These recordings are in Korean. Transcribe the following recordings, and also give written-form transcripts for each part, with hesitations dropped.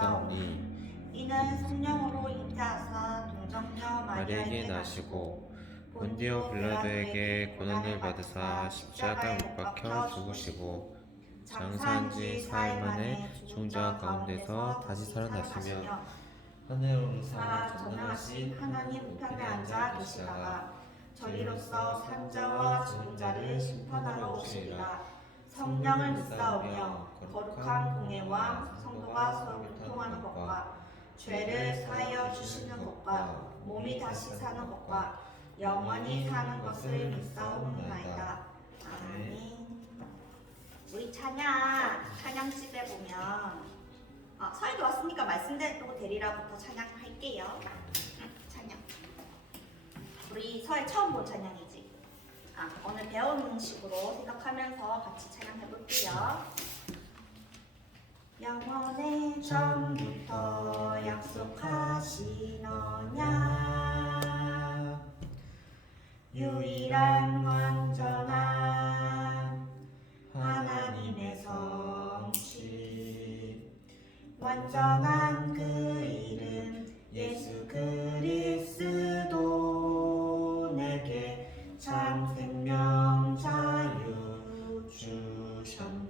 있사오니 이는 성령으로 잉태하사 동정녀 마리아에게 마리아에게 나시고 나시고 본디오 본디오 빌라도에게 빌라도에게 고난을 고난을 받으사 받으사 십자가에 십자가에 못 못 박혀 박혀 죽으시고 죽으시고 장사한 지 장사한 지 사흘 4일 만에 만에 죽은 죽은 자 자 가운데서 가운데서 다시 다시 살아나시며 살아나시며 하늘로 올라사 사 전능하신 전능하신 하나님 우편에 앉아 계시다가 저리로서 저리로서 산자와 죽은 자를 심판하러 오시리라. 성령을 성령을 믿사오며 거룩한 공예와 성도가 서로 교통하는 것과 죄를 사하여 주시는 것과 몸이 다시 사는 것과 영원히 사는 것을 믿사옵나이다. 아멘. 우리 찬양집에 보면 서희도 왔으니까 말씀대로 되리라부터 찬양할게요. 찬양. 우리 서희 처음 본 찬양이지? 오늘 배운 식으로 생각하면서 같이 찬양해볼게요. 영원의 전부터 약속하신 언약 유일한 완전한 하나님의 성취 완전한 그 이름 예수 그리스도 내게 참 생명 자유 주셨네.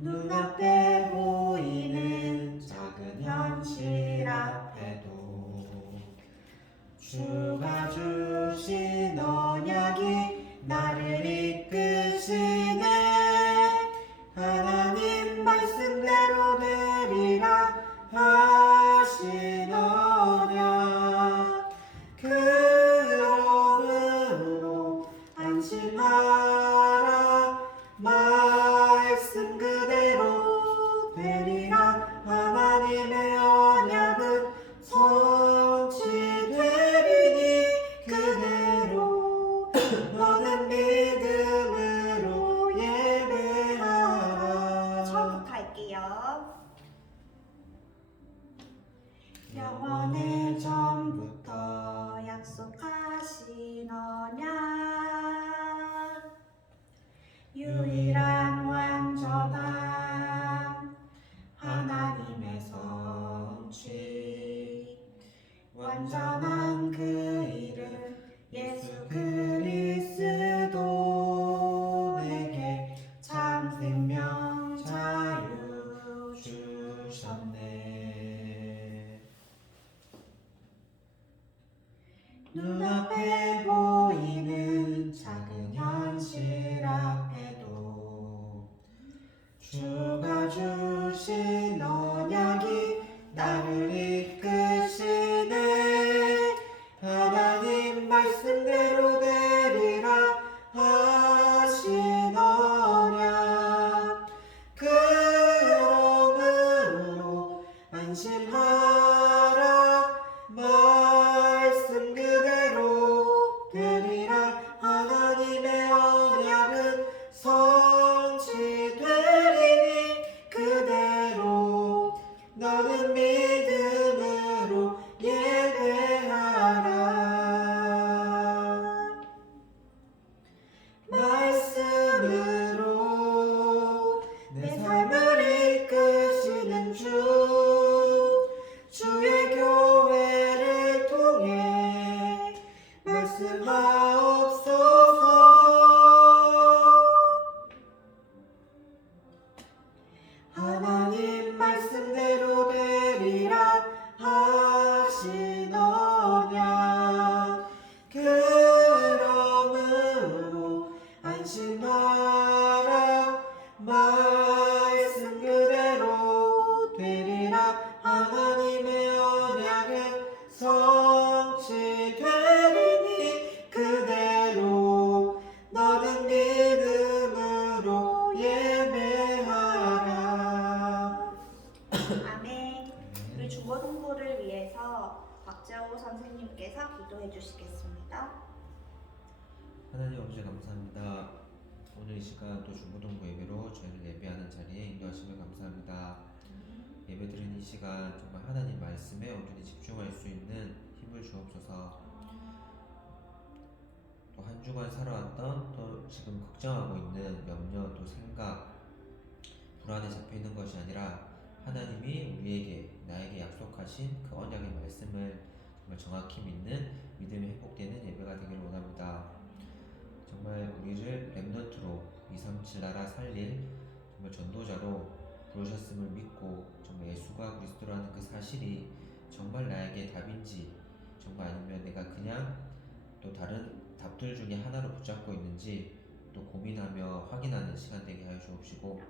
눈앞에 보이는 작은 현실 앞에도 주가 주신 언약이 나를 이끄시네. 하나님 말씀대로 되리라 하신 언약 그러므로 안심하라. 말씀 그대로 되리라. 하나님의 언약은 성취되리니 그대로 너는 믿음으로 예배하라. 처음부터 할게요. 영원의 전부터 약속하신 언약 유일한 완전한 하나님의 성취 완전한 그 이름 예수 그리스도 내게 참 생명 자유 주셨네. 눈앞에 보이는 작은 현실 앞에도 주가 주신 언약이 나를 이끄시네. 하나님 말씀대로 되리라 하신 언약 그러므로 안심하라. 말씀 그대로 되리라. 하나님의 언약은 성취되리니 그대로 너는 믿음으로 예배하라. 말씀으로 내 삶을 이끄시는 주의 교회를 통해 말씀하옵소서. 하나님 말씀대로 되리라 하신 언약 그러므로 안심하라. 말씀 그대로 되리라. 하나님의 언약은 성취되리니 그대로 너는 믿음으로 예배하라. 아멘. 우리 중고 동부를 위해서 박재호 선생님께서 기도해 주시겠습니다. 하나님 아버지 감사합니다. 오늘 이 시간 또 중고등부 예배로 저희를 예배하는 자리에 인도하심을 감사합니다. 예배드리는 이 시간 정말 하나님 말씀에 온전히 집중할 수 있는 힘을 주옵소서. 또 한 주간 살아왔던 또 지금 걱정하고 있는 염려 또 생각 불안에 잡혀 있는 것이 아니라 하나님이 나에게 약속하신 그 언약의 말씀을 정말 정확히 믿는 믿음이 회복되는 예배가 되기를 원합니다. 정말 우리를 렘넌트로 237 나라 살릴 정말 전도자로 부르셨음을 믿고 정말 예수가 그리스도라는 그 사실이 정말 나에게 답인지 정말 아니면 내가 그냥 또 다른 답들 중에 하나로 붙잡고 있는지 또 고민하며 확인하는 시간 되게 하여 주옵시고,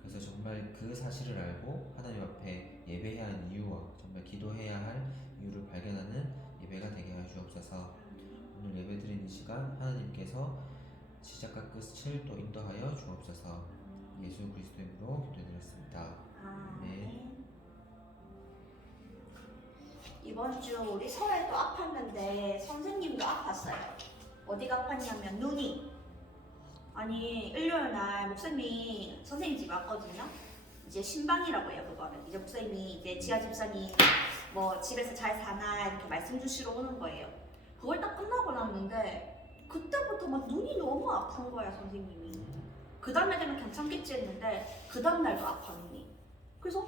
그래서 정말 그 사실을 알고 하나님 앞에 예배해야 하는 이유와 정말 기도해야 할 이유를 발견하는 예배가 되게 하여 주옵소서. 오늘 예배드린 이 시간 하나님께서 시작과 끝을 또 인도하여 주옵소서. 예수 그리스도의 이름으로 기도드렸습니다. 아멘. 이번 주 우리 설에도 아팠는데 선생님도 아팠어요. 어디가 아팠냐면 눈이. 아니 일요일 날 목사님이 선생님 집 왔거든요. 이제 신방이라고 해요 그거는. 이제 목사님이 이제 지하 집사님 뭐 집에서 잘 사나 이렇게 말씀 주시러 오는 거예요. 그걸 딱 끝나고 났는데 그때부터 막 눈이 너무 아픈 거야 선생님이. 그 다음에 되면 괜찮겠지 했는데 그 다음날도 아파 눈이. 그래서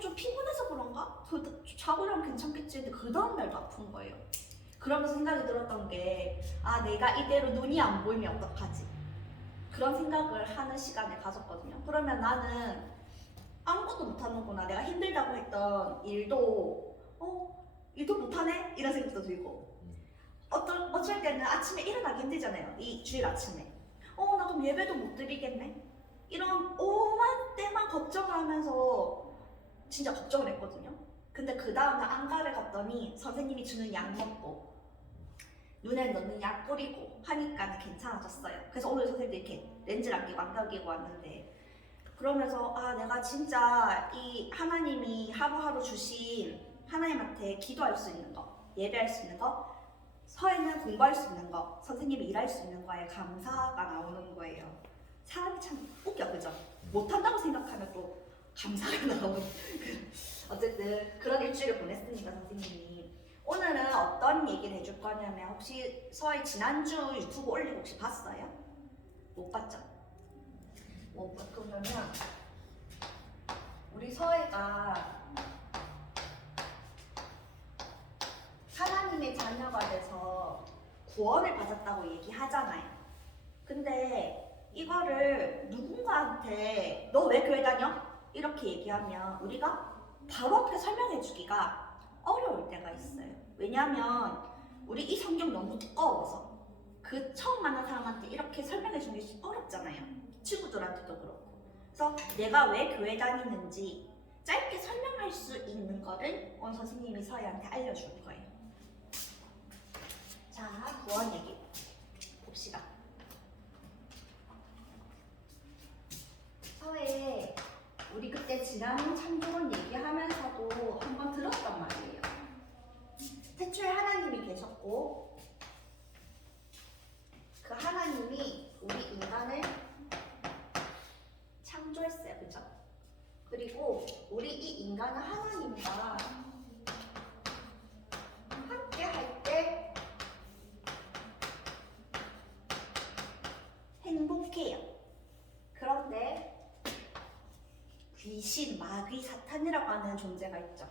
좀 피곤해서 그런가? 자고 나면 괜찮겠지 했는데 그 다음날도 아픈 거예요. 그러면서 생각이 들었던 게 내가 이대로 눈이 안 보이면 어떡하지? 그런 생각을 하는 시간을 가졌거든요. 그러면 나는 아무것도 못하는구나. 내가 힘들다고 했던 일도 못하네? 이런 생각도 들고 어쩔 때는 아침에 일어나기 힘들잖아요. 이 주일 아침에 나 그럼 예배도 못 드리겠네? 이런 오만 때만 걱정을 하면서 진짜 걱정을 했거든요. 근데 그 다음날 안가를 갔더니 선생님이 주는 약 먹고 눈에 넣는 약 뿌리고 하니까 괜찮아졌어요. 그래서 오늘 선생님도 이렇게 렌즈를 안 끼고 안경 끼고 왔는데, 그러면서 내가 진짜 이 하나님이 하루하루 주신 하나님한테 기도할 수 있는 거, 예배할 수 있는 거, 서에는 공부할 수 있는 거, 선생님이 일할 수 있는 거에 감사가 나오는 거예요. 사람이 참 웃겨, 그죠? 못한다고 생각하면 또 감사가 나오는. 어쨌든 그런 일주일을 보냈으니까 선생님이. 오늘은 어떤 얘기를 해줄 거냐면, 혹시 서희 지난주 유튜브 올리고 혹시 봤어요? 못 봤죠? 못 봤. 그러면 우리 서희가 하나님의 자녀가 돼서 구원을 받았다고 얘기하잖아요. 근데 이거를 누군가한테 너 왜 교회 다녀? 이렇게 얘기하면 우리가 바로 앞에 설명해 주기가 어려울 때가 있어요. 왜냐하면 우리 이 성경 너무 두꺼워서 그 처음 만난 사람한테 이렇게 설명해 주기 어렵잖아요. 친구들한테도 그렇고. 그래서 내가 왜 교회 다니는지 짧게 설명할 수 있는 거를 오늘 선생님이 서희한테 알려줄 거예요. 자, 구원 얘기 봅시다. 서희, 우리 그때 지난 창조론 얘기하면서도 한번 들었단 말이에요. 태초에 하나님이 계셨고 그 하나님이 우리 인간을 창조했어요. 그죠? 그리고 우리 이 인간은 하나님과 함께 할 때 행복해요. 그런데 귀신, 마귀, 사탄이라고 하는 존재가 있죠.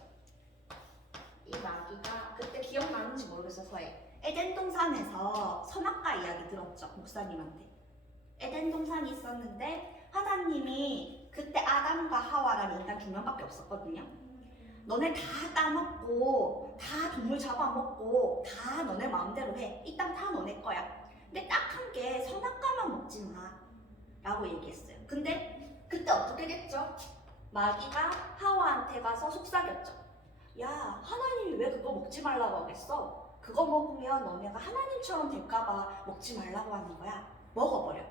이 마귀가 그때 기억나는지 모르겠어요. 에덴 동산에서 선악과 이야기 들었죠. 목사님한테. 에덴 동산이 있었는데 하나님이 그때 아담과 하와라는 인간 2명밖에 없었거든요. 너네 다 따먹고 다 동물 잡아먹고 다 너네 마음대로 해. 이 땅 다 너네 거야. 근데 딱 한 게 선악과만 먹지 마 라고 얘기했어요. 근데 그때 어떻게 됐죠? 마귀가 하와한테 가서 속삭였죠. 야, 하나님이 왜 그거 먹지 말라고 하겠어? 그거 먹으면 너네가 하나님처럼 될까봐 먹지 말라고 하는 거야. 먹어버려.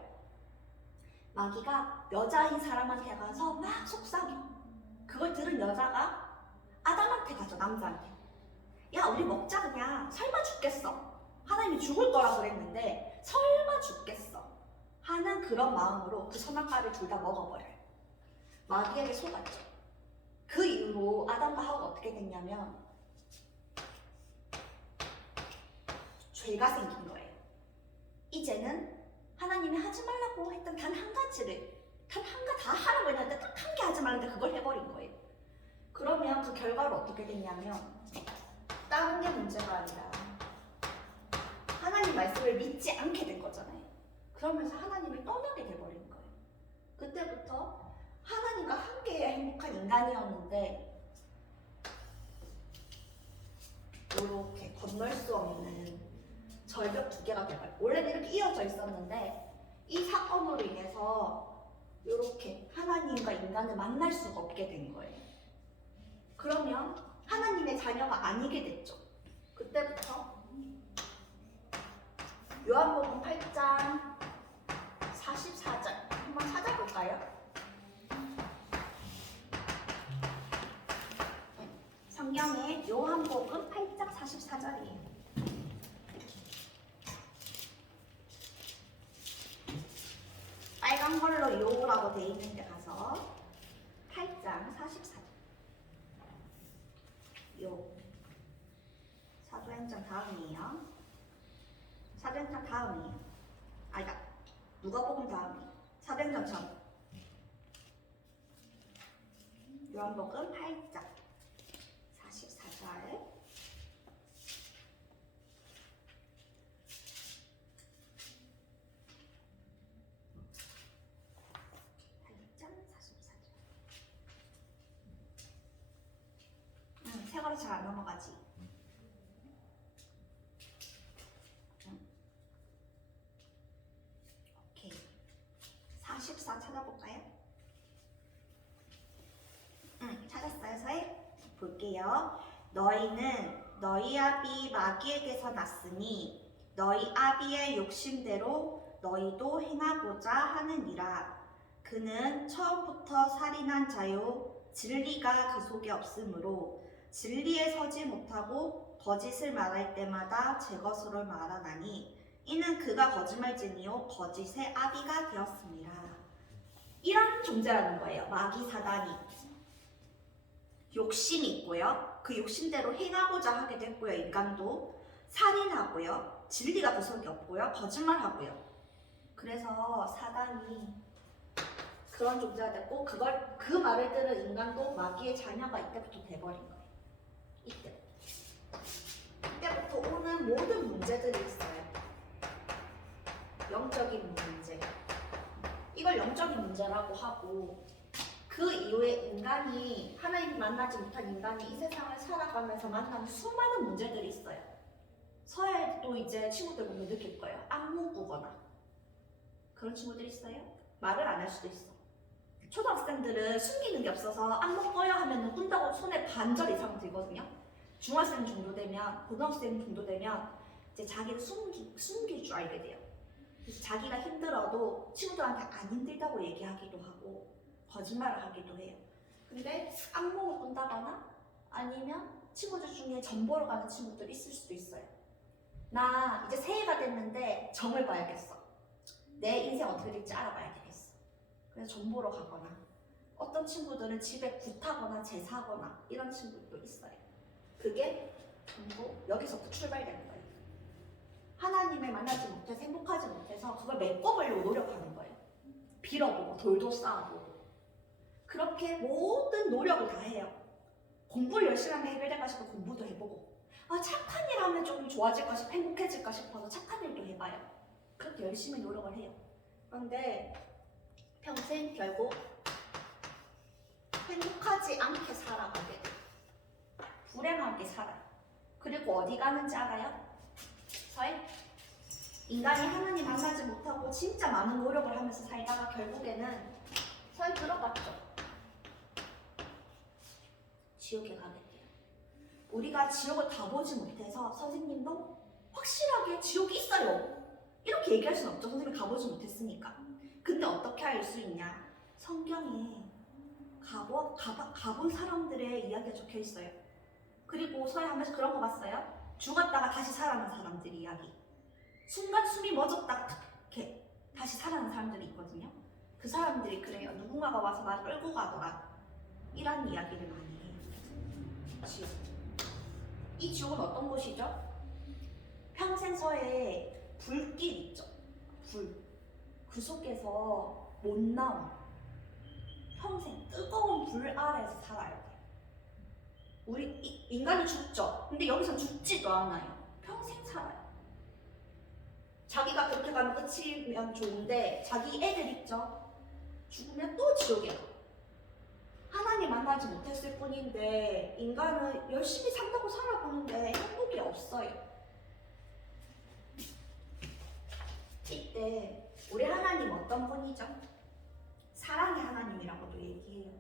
마귀가 여자인 사람한테 가서 막 속삭여. 그걸 들은 여자가 아담한테 가죠. 남자한테. 야, 우리 먹자 그냥. 설마 죽겠어. 하나님이 죽을 거라 그랬는데 설마 죽겠어 하는 그런 마음으로 그 선악과를 둘 다 먹어버려요. 마귀에게 속았죠. 그 이후로 아담과 하와가 어떻게 됐냐면 죄가 생긴 거예요. 이제는 하나님이 하지 말라고 했던 단 한 가지를 다 하라고 했는데 딱 하는데 그걸 해버린 거예요. 그러면 그 결과로 어떻게 됐냐면 다른 게 문제가 아니라 하나님 말씀을 믿지 않게 된 거잖아요. 그러면서 하나님을 떠나게 돼버린 거예요. 그때부터 하나님과 함께해야 행복한 인간이었는데 이렇게 건널 수 없는 절벽 두 개가 돼버려요. 원래는 이렇게 이어져 있었는데 이 사건으로 인해서 이렇게 하나님과 인간을 만날 수가 없게 된 거예요. 그러면 하나님의 자녀가 아니게 됐죠. 그때부터 요한복음 8장 44절 한번 찾아볼까요? 성경에 요한복음 8장 44절이에요. 빨간 걸로 요라고 되어 있는 데 가서 8장 44절. 요. 사도행전 다음이에요. 사도행전 다음이에요. 아니다. 누가복음 다음이에요. 사도행전 전. 요한복음 8장 44절. 세월이 잘 안 넘어가지. 오케이. 44 찾아볼까요? 찾았어요, 서해? 볼게요. 너희는 너희 아비 마귀에게서 났으니 너희 아비의 욕심대로 너희도 행하고자 하느니라. 그는 처음부터 살인한 자요 진리가 그 속에 없으므로 진리에 서지 못하고 거짓을 말할 때마다 제 것으로 말하나니 이는 그가 거짓말쟁이요 거짓의 아비가 되었습니다. 이런 존재라는 거예요. 마귀 사단이 욕심이 있고요. 그 욕심대로 행하고자 하게 됐고요. 인간도 살인하고요. 진리가 그 속에 없고요. 거짓말하고요. 그래서 사단이 그런 존재가 됐고 그 말을 들은 인간도 마귀의 자녀가 이때부터 돼버린 거예요. 이때부터 오는 모든 문제들이 있어요. 영적인 문제. 이걸 영적인 문제라고 하고 그 이후에 인간이 하나님 만나지 못한 인간이 이 세상을 살아가면서 만나는 수많은 문제들이 있어요. 서해도 이제 친구들 보면 느낄 거예요. 악몽 꾸거나 그런 친구들이 있어요. 말을 안 할 수도 있어. 초등학생들은 숨기는 게 없어서 악몽 꿔요 하면 꾼다고 손에 반절 이상 들거든요. 중학생 정도 되면, 고등학생 정도 되면 이제 자기를 숨길 줄 알게 돼요. 그래서 자기가 힘들어도 친구들한테 안 힘들다고 얘기하기도 하고 거짓말을 하기도 해요. 근데 악몽을 꾼다거나 아니면 친구들 중에 점 보러 가는 친구들이 있을 수도 있어요. 나 이제 새해가 됐는데 점을 봐야겠어. 내 인생 어떻게 될지 알아봐야 되겠어. 그래서 점 보러 가거나 어떤 친구들은 집에 굿하거나 제사하거나 이런 친구들도 있어요. 그게 전부 여기서부터 출발되는 거예요. 하나님을 만나지 못해서 행복하지 못해서 그걸 메꿔보려고 노력하는 거예요. 빌어보고 돌도 쌓아보고 그렇게 모든 노력을 다 해요. 공부를 열심히 하면 해결될까 싶어 공부도 해보고 착한 일 하면 좀 좋아질까 싶어 행복해질까 싶어서 착한 일도 해봐요. 그렇게 열심히 노력을 해요. 그런데 평생 결국 행복하지 않게 살아가게 돼요. 불행하게 살아요. 그리고 어디 가는지 알아요? 서해? 인간이 하나님 만나지 못하고 진짜 많은 노력을 하면서 살다가 결국에는 서해 들어갔죠. 지옥에 가게 돼요. 우리가 지옥을 가보지 못해서 선생님도 확실하게 지옥이 있어요 이렇게 얘기할 수는 없죠. 선생님이 가보지 못했으니까. 근데 어떻게 알 수 있냐? 성경에 가본 사람들의 이야기가 적혀 있어요. 그리고 서해 하면서 그런 거 봤어요? 죽었다가 다시 살아난 사람들 이야기. 순간 숨이 멎었다가 이렇게 다시 살아난 사람들이 있거든요. 그 사람들이 그래요. 누군가가 와서 나를 끌고 가더라. 이런 이야기를 많이 해요. 지옥. 이 지옥은 어떤 곳이죠? 평생 서해에 불길 있죠. 불. 그 속에서 못 나온 평생 뜨거운 불 아래에서 살아야 돼. 우리 인간은 죽죠. 근데 여기서 죽지도 않아요. 평생 살아요. 자기가 그렇게 가면 끝이면 좋은데 자기 애들 있죠. 죽으면 또 지옥에 가. 하나님 만나지 못했을 뿐인데 인간은 열심히 산다고 살아보는데 행복이 없어요. 이때 우리 하나님 어떤 분이죠? 사랑의 하나님이라고도 얘기해요.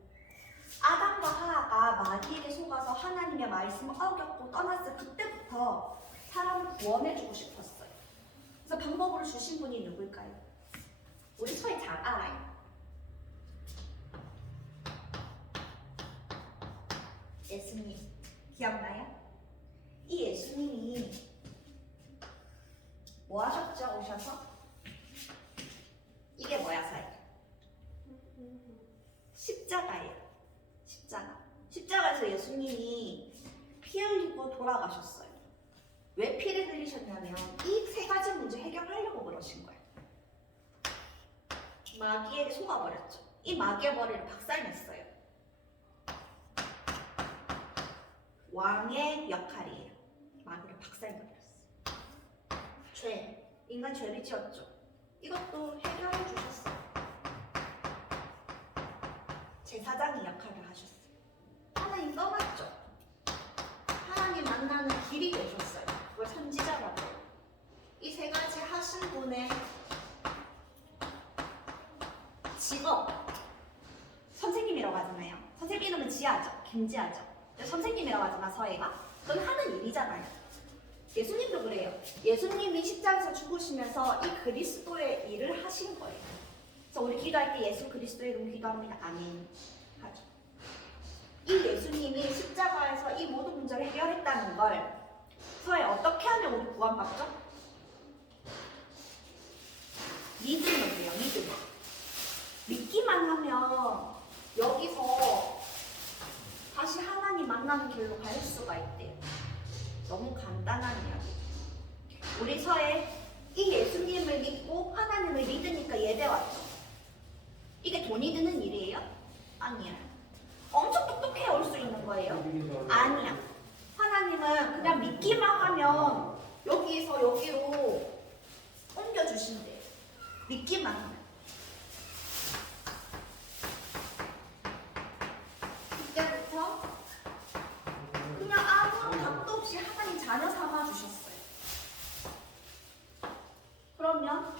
아담과 하하가 마귀에게 속아서 하나님의 말씀을 어겼고 떠났을 그때부터 사람을 구원해주고 싶었어요. 그래서 방법을 주신 분이 누굴까요? 우리 서희 잘 알아요. 예수님. 기억나요? 이 예수님이 뭐 하셨죠? 오셔서? 이게 뭐야, 서희? 십자가예요. 십자가. 십자가에서 예수님이 피 흘리고 돌아가셨어요. 왜 피를 흘리셨냐면 이 세 가지 문제 해결하려고 그러신 거예요. 마귀에게 속아버렸죠. 이 마귀의 머리를 박살냈어요. 왕의 역할이에요. 마귀를 박살내버렸어요. 죄. 인간 죄를 지었죠. 이것도 해결해 주셨어요. 제사장의 역할을 하셨어요. 하나님 떠났죠. 하나님 만나는 길이 되셨어요. 그걸 선지자라고 해요. 이 세 가지 하신 분의 직업, 선생님이라고 하잖아요. 선생님 이름은 지하죠. 김지하죠. 선생님이라고 하잖아, 서해가. 그건 하는 일이잖아요. 예수님도 그래요. 예수님이 십자가에서 죽으시면서 이 그리스도의 일을 하신 거예요. 그래서 우리 기도할 때 예수 그리스도의 이름 기도합니다. 아멘 하죠. 이 예수님이 십자가에서 이 모든 문제를 해결했다는 걸 서해 어떻게 하면 우리 구원받죠? 믿으면 돼요. 믿으면. 믿기만 하면 여기서 다시 하나님 만나는 길로 갈 수가 있대요. 너무 간단한 이야기. 우리 서해 이 예수님을 믿고 하나님을 믿으니까 예배 왔죠. 이게 돈이 드는 일이에요? 아니야. 엄청 똑똑해 올 수 있는 거예요? 아니야. 하나님은 그냥 믿기만 하면 여기서 여기로 옮겨주신대요. 믿기만 하면. 이때부터 그냥 아무런 답도 없이 하나님 자녀 삼아 주셨어요. 그러면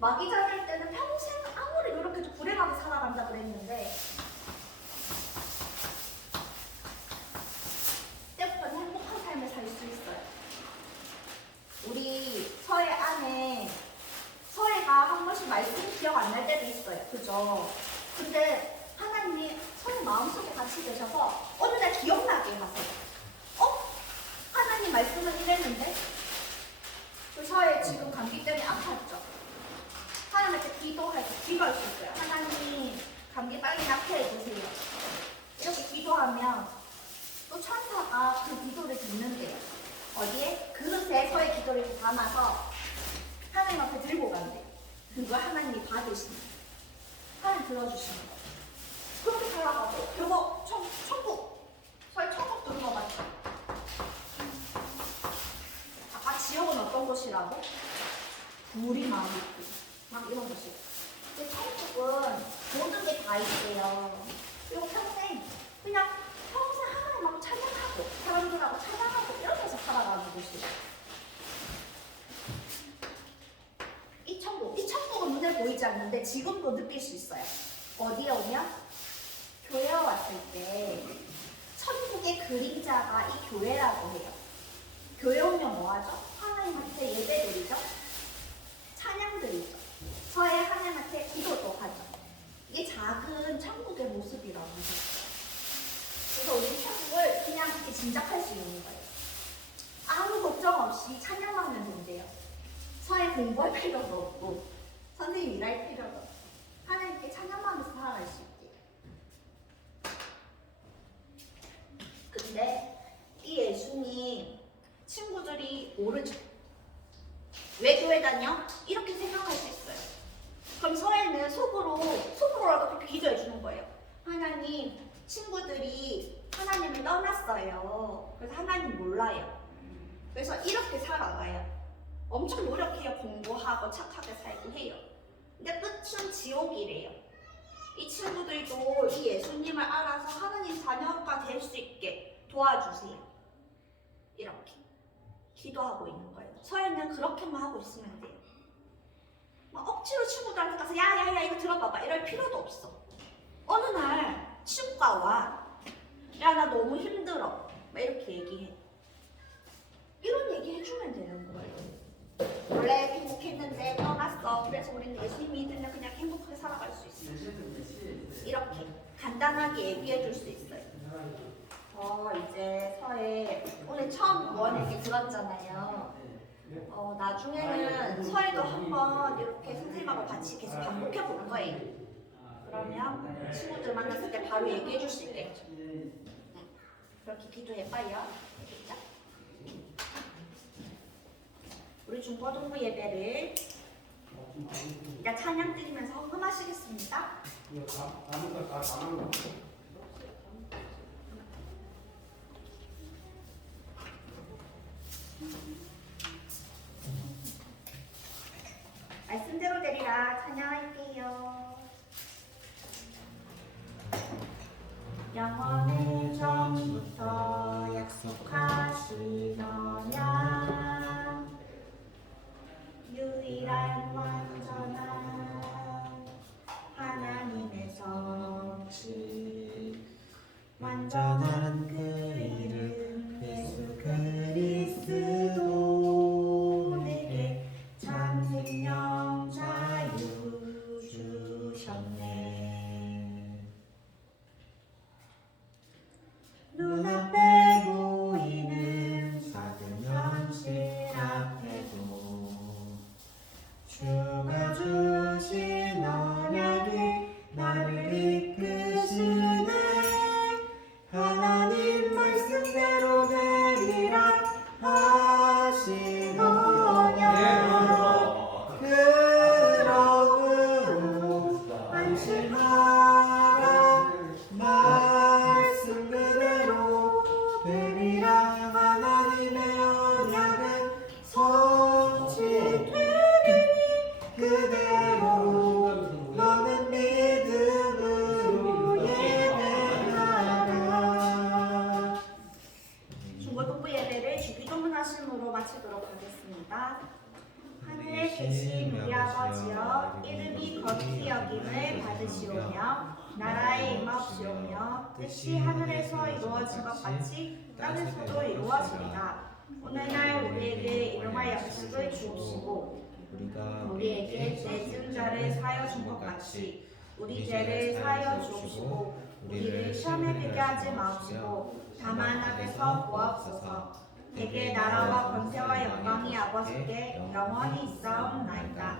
마귀 자녀일 때는 평생 아무리 노력해도 불행하게 살아간다 그랬는데 그때부터는 행복한 삶을 살 수 있어요. 우리 서해 안에 서해가 한 번씩 말씀이 기억 안 날 때도 있어요. 그죠? 근데 하나님이 서해 마음속에 같이 계셔서 어느 날 기억나게 하세요. 하나님 말씀은 이랬는데 그 서해 지금 감기 때문에 아팠죠? 하나님한테 기도할 수 있어요. 하나님 감기 빨리 낫게 해주세요. 이렇게 기도하면 또 천사가 그 기도를 듣는데요. 어디에? 그릇에 서해 기도를 담아서 하나님 앞에 들고 간대요. 그걸 하나님이 받으시는 거예요. 하나님 들어주시는 거예요. 그렇게 살아가고 결국 천국 서해 천국 들어가봤죠. 아까 지옥은 어떤 곳이라고? 불이 많이 있고 막 이런 곳이. 근데 천국은 모든 게 다 있대요. 그리고 평생 그냥 하나님하고 찬양하고 사람들하고 찬양하고 이러면서 살아가는 곳이에요. 이 천국은 눈에 보이지 않는데 지금도 느낄 수 있어요. 어디에 오면? 교회에 왔을 때 천국의 그림자가 이 교회라고 해요. 교회 오면 뭐하죠? 하나님한테 예배드리죠? 찬양드리죠. 서해 하나님한테 기도도 하죠. 이게 작은 천국의 모습이라고 해요. 그래서 우리 천국을 그냥 이렇게 짐작할 수 있는 거예요. 아무 걱정 없이 찬양하면 된대요. 서해 공부할 필요도 없고 선생님 일할 필요도 없고 하나님께 찬양하면서 살아갈 수 있대요. 근데 이 예수님 친구들이 모르죠. 왜 교회 다녀? 이렇게 생각할 수 있어요. 그럼 서해는 속으로라도 그렇게 기도해 주는 거예요. 하나님, 친구들이 하나님을 떠났어요. 그래서 하나님 몰라요. 그래서 이렇게 살아가요. 엄청 노력해요. 공부하고 착하게 살고 해요. 근데 끝은 지옥이래요. 이 친구들도 이 예수님을 알아서 하나님 자녀가 될 수 있게 도와주세요. 이렇게 기도하고 있는 거예요. 서연은 그렇게만 하고 있으면 돼요. 막 억지로 친구들한테 가서 야야야 이거 들어봐봐 이럴 필요도 없어. 어느 날 친구가 와. 야 나 너무 힘들어. 막 이렇게 얘기해. 이런 얘기 해주면 되는 거예요. 원래 행복했는데 떠났어. 그래서 우리는 예수님 믿으면 그냥 행복하게 살아갈 수 있어. 이렇게 간단하게 얘기해 줄 수 있어요. 이제 서해 오늘 처음 구원 얘기 들었잖아요. 나중에는 서해도 한번 이렇게 선생님하고 같이 계속 반복해 볼 거예요. 그러면 친구들 만났을 때 바로 얘기해 줄 수 있겠죠. 그렇게 기도해봐요. 알겠죠? 우리 중고등부 예배를 이제 찬양 드리면서 헌금하시겠습니다. 말씀대로 되리라 찬양할게요. 영원의 전부터 약속하시더냐 유일한 완전한 하나님의 성취 완전한 그 이름 예수 그리스도 내게 참 생명 자유 주셨네. 눈앞에 보이는 작은 현실 앞에도 주가 주신 언약이 나를 이끄시네. 하나님 말씀대로 되리라 하시더냐. 그러므로 안심하라. 말씀 그대로 되리라. 하나님의 언약은 성취되리니 그대로 너는 믿음으로 예배하라. 중고등부 예배를 주기도문 하심으로 마치도록 하겠습니다. 하늘에 계신 우리 아버지여 이름이 거룩히 여김을 받으시오며 나라의 임하옵시오며 뜻이 하늘에서 이루어진 것 같이 땅에서도 이루어지리라. 오늘날 우리에게 일용할 양식을 주옵시고 우리에게 죄 지은 자를 사하여 준 것 같이 우리 죄를 사하여 주옵시고 우리를 시험에 들게 하지 마옵시고 다만 악에서 구하옵소서. 내게 나라와 권세와 영광이 아버지께 영원히 있사옵나이다.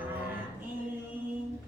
아멘.